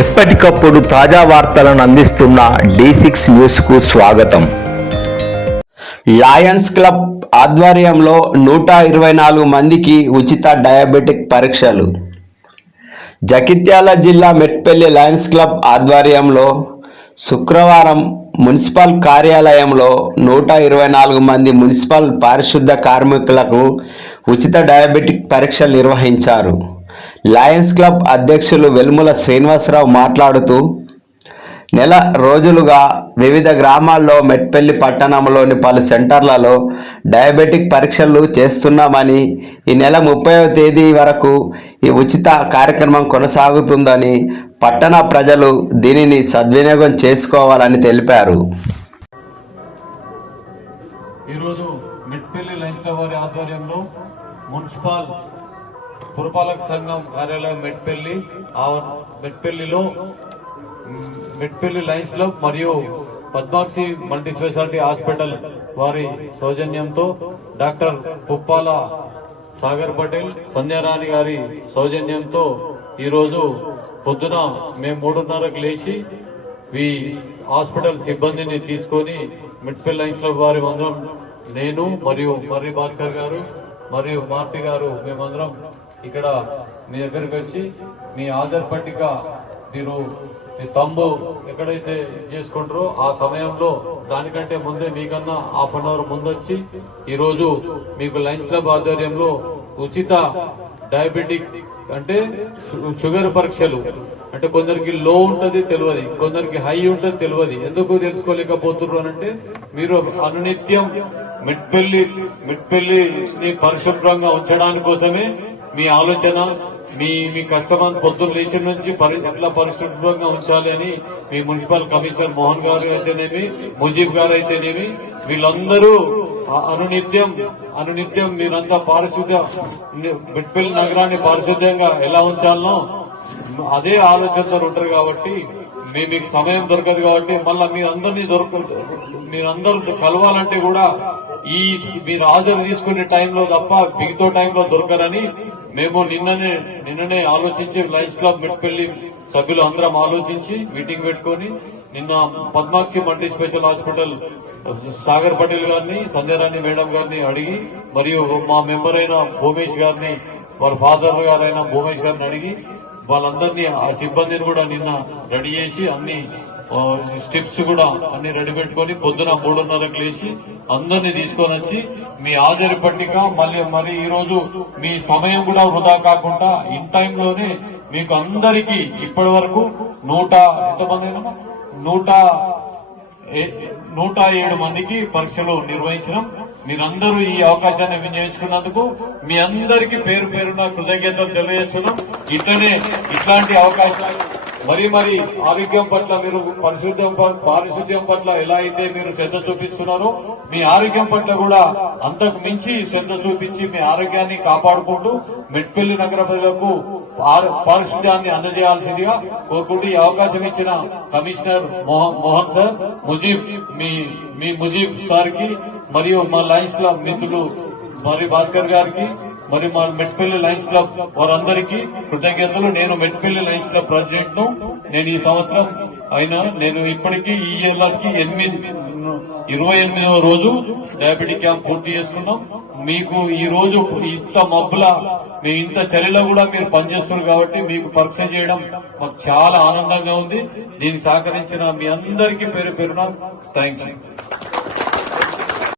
ఎప్పటికప్పుడు తాజా వార్తలను అందిస్తున్న డి సిక్స్ న్యూస్కు స్వాగతం. లయన్స్ క్లబ్ ఆధ్వర్యంలో నూట ఇరవై నాలుగు మందికి ఉచిత డయాబెటిక్ పరీక్షలు. జగిత్యాల జిల్లా మెట్పల్లి లయన్స్ క్లబ్ ఆధ్వర్యంలో శుక్రవారం మున్సిపల్ కార్యాలయంలో నూట ఇరవై నాలుగు మంది మున్సిపల్ పారిశుద్ధ కార్మికులకు ఉచిత డయాబెటిక్ పరీక్షలు నిర్వహించారు. లయన్స్ క్లబ్ అధ్యక్షులు వెల్ముల శ్రీనివాసరావు మాట్లాడుతూ నెల రోజులుగా వివిధ గ్రామాల్లో మెట్పల్లి పట్టణంలోని పలు సెంటర్లలో డయాబెటిక్ పరీక్షలు చేస్తున్నామని ఈ నెల ముప్పైవ తేదీ వరకు ఈ ఉచిత కార్యక్రమం కొనసాగుతుందని పట్టణ ప్రజలు దీనిని సద్వినియోగం చేసుకోవాలని తెలిపారు. ఈరోజు మెట్పల్లి లైన్స్ క్లబ్ వారి ఆధ్వర్యంలో మున్సిపల్ పురపాలక సంఘం కార్యాలయం మెట్పల్లి ఆ మెట్పల్లిలో మెట్పల్లి లైన్స్ క్లబ్ మరియు పద్మాక్షి మల్టీ స్పెషాలిటీ హాస్పిటల్ వారి సౌజన్యంతో డాక్టర్ పుప్పాల సాగర్ పటేల్ సంధ్యారాణి గారి సౌజన్యంతో ఈరోజు పొద్దున మేము మూడున్నరకు లేచి ఈ హాస్పిటల్ సిబ్బందిని తీసుకొని మిడ్ఫిల్ లైన్స్ క్లబ్ వారి అందరం నేను మరియు మర్రి భాస్కర్ గారు మరియు మార్తి గారు మేమందరం ఇక్కడ మీ దగ్గరికి వచ్చి మీ ఆధార్ పట్టిక మీరు మీ తంబు ఎక్కడైతే చేసుకుంటారో ఆ సమయంలో దానికంటే ముందే మీకన్నా హాఫ్ అన్ అవర్ ముందొచ్చి ఈరోజు మీకు లైన్స్ క్లబ్ ఆధ్వర్యంలో ఉచిత డయాబెటిక్ అంటే షుగర్ పరీక్షలు. అంటే కొందరికి లో ఉంటుంది తెలియదు కొందరికి హై ఉంటుంది తెలియదు ఎందుకు తెలుసుకోలేకపోతున్నారు అని అంటే మీరు అనునిత్యం మిడ్పెల్లి మిడ్పెల్లిని పరిశుభ్రంగా ఉంచడానికి కోసమే మీ ఆలోచన మీ మీ కస్టమర్ పొద్దున్న లేచిన నుంచి ఎట్లా పరిశుభ్రంగా ఉంచాలి అని మీ మున్సిపల్ కమిషనర్ మోహన్ గారు అయితేనేమి ముజీబ్ గారు అయితేనేమి వీళ్ళందరూ అనునిత్యం అనునిత్యం మీరంతా పారిశుద్ధ్య బిట్పల్లి నగరాన్ని పారిశుద్ధ్యంగా ఎలా ఉంచాలనో అదే ఆలోచనతో ఉంటారు కాబట్టి మీ మీకు సమయం దొరకదు కాబట్టి మళ్ళా మీరందరినీ దొరక మీరందరూ కలవాలంటే కూడా ఈ మీరు హాజరు తీసుకునే టైంలో తప్ప మిగతా టైంలో దొరకరని మేము నిన్ననే నిన్ననే ఆలోచించి లయన్స్ క్లబ్ మెట్పల్లి సభ్యులు అందరం ఆలోచించి మీటింగ్ పెట్టుకొని నిన్న Padmakshi multi special hospital Sagar Patel గారిని సంజయరాణి మేడం గారిని అడిగి మరియు మా మెంబర్ అయిన భూమేష్ గారిని వాళ్ళ ఫాదర్ గారైన భూమేష్ గారిని అడిగి వాళ్ళందరినీ ఆ సిబ్బందిని కూడా నిన్న రెడీ చేసి అన్ని స్టెప్స్ కూడా అన్ని రెడీ పెట్టుకొని పొద్దున మూడున్నరకు లేచి అందరినీ తీసుకొని వచ్చి మీ హాజరు పట్టిక మళ్ళీ మరి ఈ రోజు మీ సమయం కూడా వృధా కాకుండా ఇన్ టైంలోనే మీకు అందరికీ ఇప్పటి వరకు నూట ఎంతమంది నూట నూట ఏడు మందికి పరీక్షలు నిర్వహించడం. మీరందరూ ఈ అవకాశాన్ని వినియోగించుకున్నందుకు మీ అందరికీ పేరు పేరున కృతజ్ఞతలు తెలియజేస్తున్నాం. ఇట్లనే ఇట్లాంటి అవకాశాలు మరి మరి ఆరోగ్యం పట్ల మీరు పరిశుద్ధం పారిశుద్ధ్యం పట్ల ఎలా అయితే మీరు శ్రద్ధ చూపిస్తున్నారో మీ ఆరోగ్యం పట్ల కూడా అంతకు మించి శ్రద్ధ చూపించి మీ ఆరోగ్యాన్ని కాపాడుకుంటూ మెట్పల్లి నగర ప్రజలకు పారిశుద్ధ్యాన్ని అందజేయాల్సిందిగా కోరుకుంటూ ఈ అవకాశం ఇచ్చిన కమిషనర్ మోహన్ సార్ ముజీబ్ మీ మీ ముజీబ్ సార్కి మరియు మా లైన్స్ క్లబ్ మిత్రులు మరి భాస్కర్ గారికి మరి మా మెట్పల్లి లైన్స్ క్లబ్ వారందరికీ కృతజ్ఞతలు. నేను మెట్పల్లి లైన్స్ క్లబ్ ప్రెసిడెంట్ను నేను ఈ సంవత్సరం అయినా నేను ఇప్పటికీ ఈ ఇయర్లకి ఎనిమిది ఇరవై ఎనిమిదవ రోజు డయాబెటిక్ క్యాంప్ పూర్తి చేసుకున్నాం. మీకు ఈ రోజు ఇంత మబ్బుల మీ ఇంత చలిలో కూడా మీరు పనిచేస్తున్నారు కాబట్టి మీకు పరీక్ష చేయడం మాకు చాలా ఆనందంగా ఉంది. దీనికి సహకరించిన మీ అందరికీ పేరు పేరున థ్యాంక్ యూ